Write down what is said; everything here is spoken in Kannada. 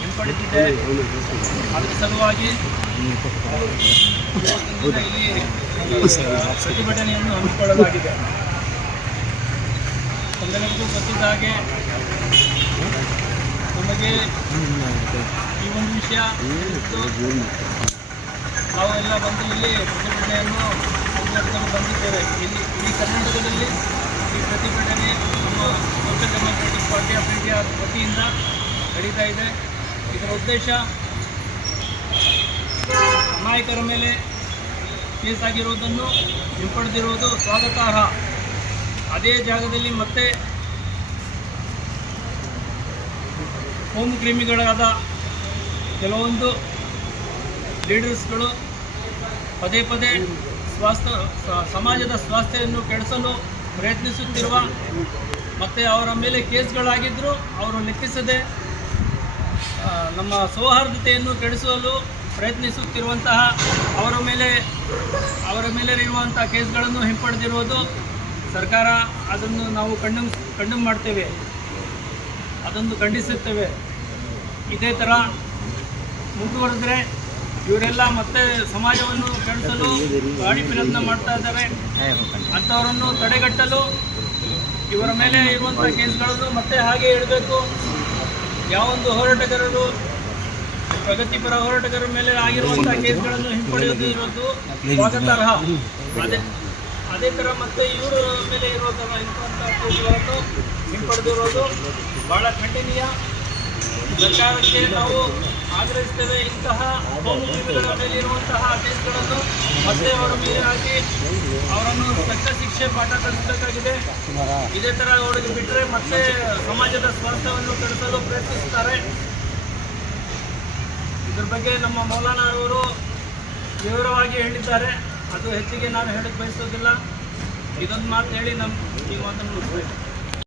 ಹಿಂಪಡೆದಿದೆ. ಅದರ ಸಲುವಾಗಿ ಇಲ್ಲಿ ಪ್ರತಿಭಟನೆಯನ್ನು ಹಮ್ಮಿಕೊಳ್ಳಲಾಗಿದೆ. ತಮ್ಮೆಲ್ಲರಿಗೂ ಗೊತ್ತಿದ್ದ ಹಾಗೆ ನಮಗೆ ಈ ಒಂದು ವಿಷಯ ನಾವೆಲ್ಲ ಬಂದು ಇಲ್ಲಿ ಪ್ರತಿಭಟನೆಯನ್ನು ಮುಂದುವರೆಸಲು ಬಂದಿದ್ದೇವೆ. ಇಲ್ಲಿ ಇಡೀ ಕರ್ನಾಟಕದಲ್ಲಿ ಈ ಪ್ರತಿಭಟನೆ ನಮ್ಮ social democratic party of India ವತಿಯಿಂದ ನಡೀತಾ ಇದೆ. ಇದರ ಉದ್ದೇಶ ಅಮಾಯಕರ ಮೇಲೆ ಕೇಸ್ ಆಗಿರುವುದನ್ನು ಹಿಂಪಡೆದಿರುವುದು ಸ್ವಾಗತಾರ್ಹ. ಅದೇ ಜಾಗದಲ್ಲಿ ಮತ್ತೆ ಹೋಮ್ ಕ್ರಿಮಿಗಳಾದ ಕೆಲವೊಂದು ಲೀಡರ್ಸ್ಗಳು ಪದೇ ಪದೇ ಸಮಾಜದ ಸ್ವಾಸ್ಥ್ಯವನ್ನು ಕೆಡಿಸಲು ಪ್ರಯತ್ನಿಸುತ್ತಿರುವ ಮತ್ತು ಅವರ ಮೇಲೆ ಕೇಸ್ಗಳಾಗಿದ್ದರೂ ಅವರು ಲೆಕ್ಕಿಸದೆ ನಮ್ಮ ಸೌಹಾರ್ದತೆಯನ್ನು ಕೆಡಿಸಲು ಪ್ರಯತ್ನಿಸುತ್ತಿರುವಂತಹ ಅವರ ಮೇಲೆ ಇರುವಂಥ ಕೇಸ್ಗಳನ್ನು ಹಿಂಪಡೆದಿರುವುದು ಸರ್ಕಾರ ಅದನ್ನು ನಾವು ಕಂಡಮ್ ಮಾಡ್ತೇವೆ, ಅದನ್ನು ಖಂಡಿಸುತ್ತೇವೆ. ಇದೇ ಥರ ಮುಂದುವರೆದರೆ ಇವರೆಲ್ಲ ಮತ್ತೆ ಸಮಾಜವನ್ನು ಕೆಡಿಸಲು ಗಾಳಿ ಪ್ರಯತ್ನ ಮಾಡ್ತಾ ಇದ್ದಾರೆ. ಅಂಥವರನ್ನು ತಡೆಗಟ್ಟಲು ಇವರ ಮೇಲೆ ಇರುವಂಥ ಕೇಸ್ಗಳನ್ನು ಮತ್ತೆ ಹಾಗೆ ಇಡಬೇಕು. ಯಾವೊಂದು ಹೋರಾಟಗಾರರು ಪ್ರಗತಿಪರ ಹೋರಾಟಗಾರರ ಮೇಲೆ ಆಗಿರುವಂಥ ಕೇಸ್ಗಳನ್ನು ಹಿಂಪಡೆಯುವುದು ಸ್ವಾಗತಾರ್ಹ. ಅದೇ ಥರ ಮತ್ತೆ ಇವರ ಮೇಲೆ ಇರುವಂಥ ಕೇಸ್ಗಳನ್ನು ಹಿಂಪಡೆದಿರೋದು ಭಾಳ ಖಂಡನೀಯ. ಸರ್ಕಾರಕ್ಕೆ ನಾವು ಆಗ್ರಹಿಸ್ತೇವೆ, ಇಂತಹ ಹೋಮಗಳ ಮೇಲೆ ಇರುವಂತಹ ಕೇಸ್ಗಳನ್ನು ಮತ್ತೆ ಅವರ ಮೇಲೆ ಹಾಕಿ ಅವರನ್ನು ತಕ್ಕ ಶಿಕ್ಷೆ ಪಾಠ ಕಲಿಸಬೇಕಾಗಿದೆ. ಇದೇ ಥರ ಅವರಿಗೆ ಬಿಟ್ಟರೆ ಮತ್ತೆ ಸಮಾಜದ ಸ್ವಾಸ್ಥ್ಯವನ್ನು ಕೆಡಿಸಲು ಪ್ರಯತ್ನಿಸುತ್ತಾರೆ. ಇದ್ರ ಬಗ್ಗೆ ನಮ್ಮ ಮೌಲಾನಾ ಅವರು ವಿವರವಾಗಿ ಹೇಳಿದ್ದಾರೆ. ಅದು ಹೆಚ್ಚಿಗೆ ನಾನು ಹೇಳಕ್ಕೆ ಬಯಸೋದಿಲ್ಲ. ಇದೊಂದು ಮಾತು ಹೇಳಿ ಈ ಮಾತನ್ನು ಮುಗಿಸ್ಬೇಕು.